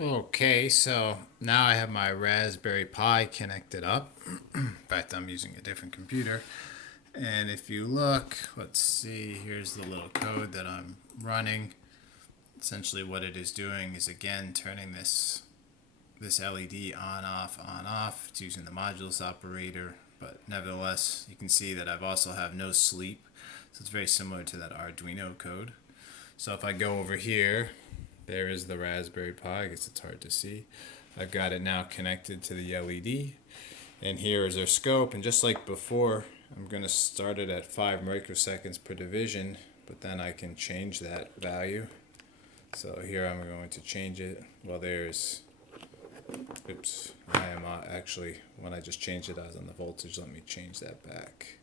Okay, so now I have my Raspberry Pi connected up. In fact, I'm using a different computer. And if you look, let's see, here's the little code that I'm running. Essentially what it is doing is again turning this LED on off. It's using the modulus operator, but nevertheless, you can see that I've also have no sleep. So it's very similar to that Arduino code. So if I go over here, there is the Raspberry Pi. I guess it's hard to see. I've got it now connected to the LED. And here is our scope. And just like before, I'm going to start it at 5 microseconds per division, but then I can change that value. So here I'm going to change it. Well, there's, oops, I am actually, when I just changed it, I was on the voltage. Let me change that back.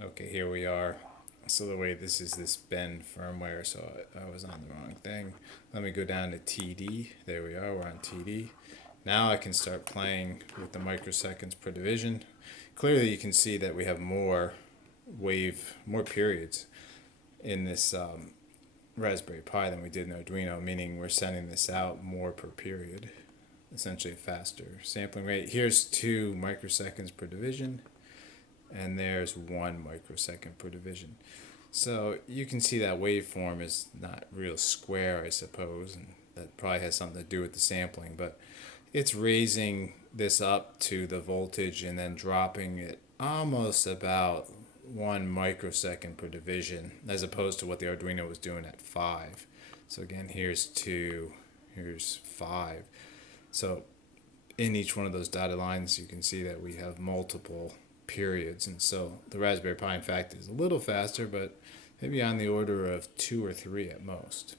Okay, here we are. So the way this is this bend firmware, so I was on the wrong thing. Let me go down to TD. There we are, we're on TD. Now I can start playing with the microseconds per division. Clearly you can see that we have more periods in this Raspberry Pi than we did in Arduino, meaning we're sending this out more per period, essentially a faster sampling rate. Here's 2 microseconds per division, and there's 1 microsecond per division. So you can see that waveform is not real square, I suppose, and that probably has something to do with the sampling, but it's raising this up to the voltage and then dropping it almost about 1 microsecond per division, as opposed to what the Arduino was doing at 5. So again, here's 2, here's 5. So in each one of those dotted lines, you can see that we have multiple periods, and so the Raspberry Pi in fact is a little faster, but maybe on the order of 2 or 3 at most.